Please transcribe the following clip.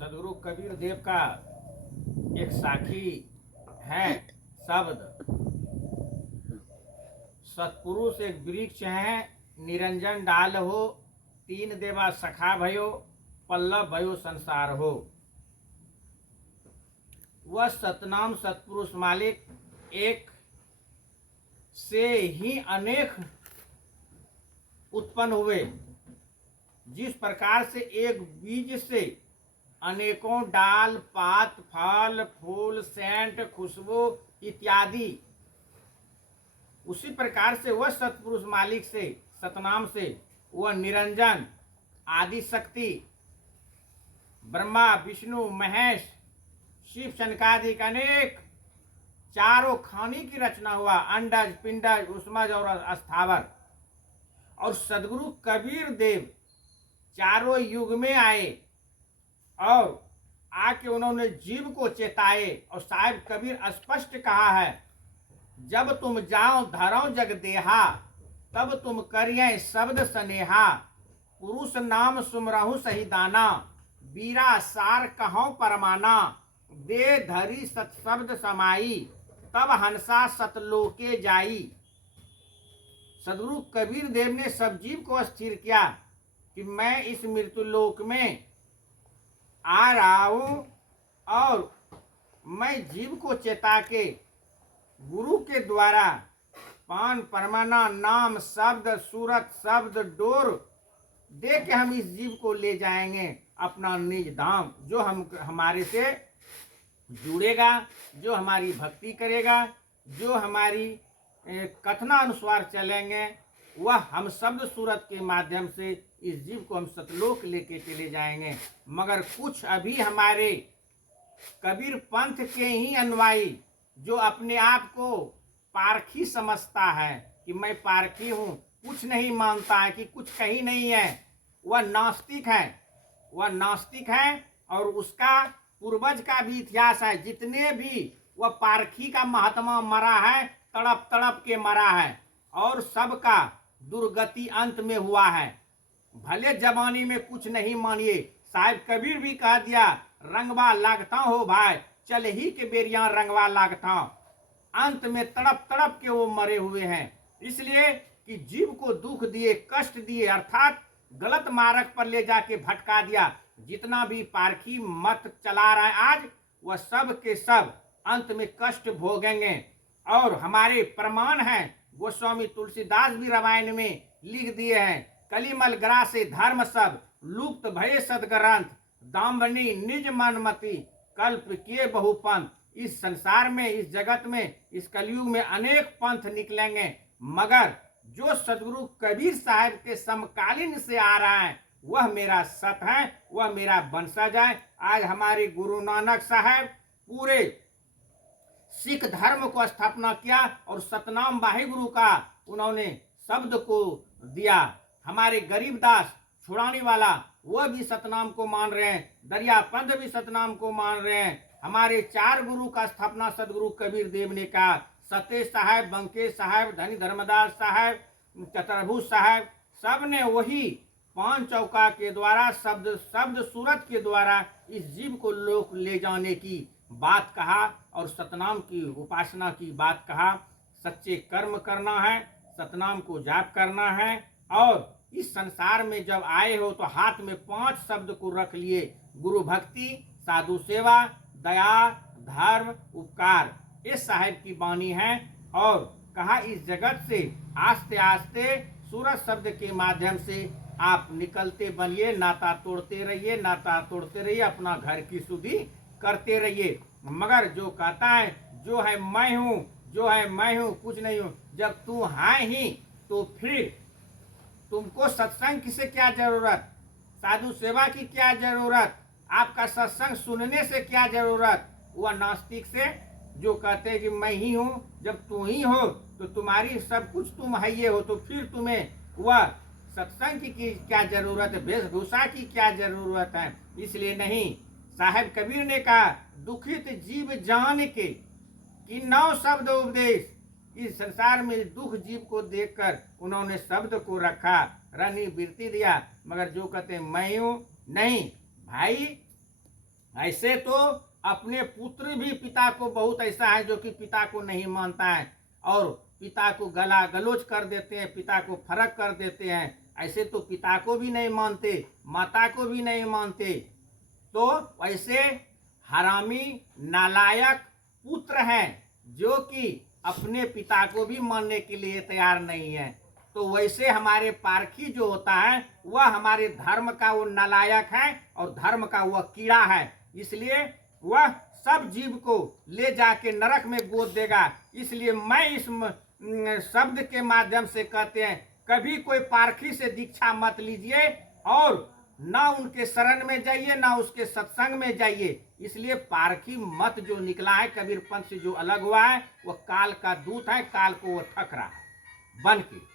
सदगुरु कबीर देव का एक साखी है शब्द। सत्पुरुष एक वृक्ष है, निरंजन डाल हो, तीन देवा सखा भयो, पल्लव भयो संसार हो। वह सतनाम सत्पुरुष मालिक एक से ही अनेक उत्पन्न हुए। जिस प्रकार से एक बीज से अनेकों डाल, पात, फल, फूल, सेंट, खुशबू इत्यादि, उसी प्रकार से वह सत्पुरुष मालिक से, सतनाम से, वह निरंजन आदि शक्ति ब्रह्मा, विष्णु, महेश, शिव, शनकादिक अनेक चारों खानी की रचना हुआ। अंडज, पिंडज, उष्मज और स्थावर। और सदगुरु कबीर देव चारों युग में आए और आके उन्होंने जीव को चेताए। और साहिब कबीर स्पष्ट कहा है, जब तुम जाओ धरो जग देहा, तब तुम करिए शब्द स्नेहा। पुरुष नाम सुमरहु सही दाना, बीरा सार कहो परमाना। दे धरी सत शब्द समाई, तब हंसा सतलोके जाई। सदगुरु कबीर देव ने सब जीव को स्थिर किया कि मैं इस मृत्यु लोक में आ रहा हूं और मैं जीव को चेता के गुरु के द्वारा पान, परमाना, नाम, शब्द, सूरत, शब्द, डोर दे के हम इस जीव को ले जाएंगे अपना निज धाम। जो हमारे से जुड़ेगा, जो हमारी भक्ति करेगा, जो हमारी कथनानुसार चलेंगे, वह हम शब्द सूरत के माध्यम से इस जीव को हम सतलोक लेके चले जाएंगे। मगर कुछ अभी हमारे कबीर पंथ के ही अनुयायी जो अपने आप को पारखी समझता है कि मैं पारखी हूँ, कुछ नहीं मानता है कि कुछ कहीं नहीं है, वह नास्तिक है। वह नास्तिक है और उसका पूर्वज का भी इतिहास है। जितने भी वह पारखी का महात्मा मरा है, तड़प तड़प के मरा है और सबका दुर्गति अंत में हुआ है। भले जवानी में कुछ नहीं मानिए, साहिब कबीर भी कह दिया, रंगवा लागता हो भाई, चल ही के बेरिया रंगवा लागता। अंत में तड़प तड़प के वो मरे हुए हैं, इसलिए कि जीव को दुख दिए, कष्ट दिए, अर्थात गलत मार्ग पर ले जाके भटका दिया। जितना भी पारखी मत चला रहा है आज, वह सब के सब अंत में कष्ट भोगेंगे। और हमारे प्रमाण हैं, गोस्वामी तुलसीदास भी रामायण में लिख दिए हैं, कलिमल ग्रासे धर्म सब, लुप्त भये सदग्रंथ, दाम्भनी निज मनमति, कल्प किए बहुपंथ। इस संसार में, इस जगत में, इस कलयुग में अनेक पंथ निकलेंगे, मगर जो सदगुरु कबीर साहब के समकालीन से आ रहा है वह मेरा सत है, वह मेरा वंशज है। आज हमारे गुरु नानक साहब पूरे सिख धर्म को स्थापना किया और सतनाम वाहिगुरु का उन्होंने शब्द को दिया। हमारे गरीबदास छुड़ाने वाला वह भी सतनाम को मान रहे हैं, दरियापंथ भी सतनाम को मान रहे हैं। हमारे चार गुरु का स्थापना सदगुरु कबीर देव ने कहा। सतेज साहब, बंकेश साहब, धनी धर्मदास साहब, चतुर्भुज साहब, सब ने वही पांच चौका के द्वारा, शब्द सूरत के द्वारा इस जीव को लोक ले जाने की बात कहा और सतनाम की उपासना की बात कहा। सच्चे कर्म करना है, सतनाम को जाप करना है और इस संसार में जब आए हो तो हाथ में 5 शब्द को रख लिए, गुरु भक्ति, साधु सेवा, दया, धर्म, उपकार। इस साहिब की वाणी है। और कहा इस जगत से आस्ते आस्ते सूरज शब्द के माध्यम से आप निकलते बनिए, नाता तोड़ते रहिए, नाता तोड़ते रहिए, अपना घर की शुद्धि करते रहिए। मगर जो कहता है जो है मैं हूँ, जो है मैं हूँ, कुछ नहीं हूँ, जब तू है ही तो फिर तुमको सत्संग की से क्या जरूरत, साधु सेवा की क्या जरूरत, आपका सत्संग सुनने से क्या जरूरत। वह नास्तिक से जो कहते हैं कि मैं ही हूँ, जब तू ही हो तो तुम्हारी सब कुछ तुम है ये हो, तो फिर तुम्हें वह सत्संग की क्या जरूरत है, वेशभूषा की क्या जरूरत है। इसलिए नहीं, साहेब कबीर ने कहा, दुखित जीव जान के कि 9 शब्द उपदेश। इस संसार में दुख जीव को देखकर उन्होंने शब्द को रखा, रनी वृत्ति दिया। मगर जो कहते मैं हूँ, नहीं भाई, ऐसे तो अपने पुत्र भी पिता को बहुत ऐसा है जो कि पिता को नहीं मानता है और पिता को गला गलोच कर देते हैं, पिता को फर्क कर देते हैं। ऐसे तो पिता को भी नहीं मानते, माता को भी नहीं मानते। तो वैसे हरामी नालायक पुत्र हैं जो कि अपने पिता को भी मानने के लिए तैयार नहीं है। तो वैसे हमारे पारखी जो होता है वह हमारे धर्म का वो नालायक है और धर्म का वह कीड़ा है। इसलिए वह सब जीव को ले जाके नरक में गोद देगा। इसलिए मैं इस शब्द के माध्यम से कहते हैं, कभी कोई पारखी से दीक्षा मत लीजिए और ना उनके शरण में जाइए ना उसके सत्संग में जाइए। इसलिए पारखी मत जो निकला है कबीर पंथ से जो अलग हुआ है वह काल का दूत है, काल को वह ठक रहा है बन के।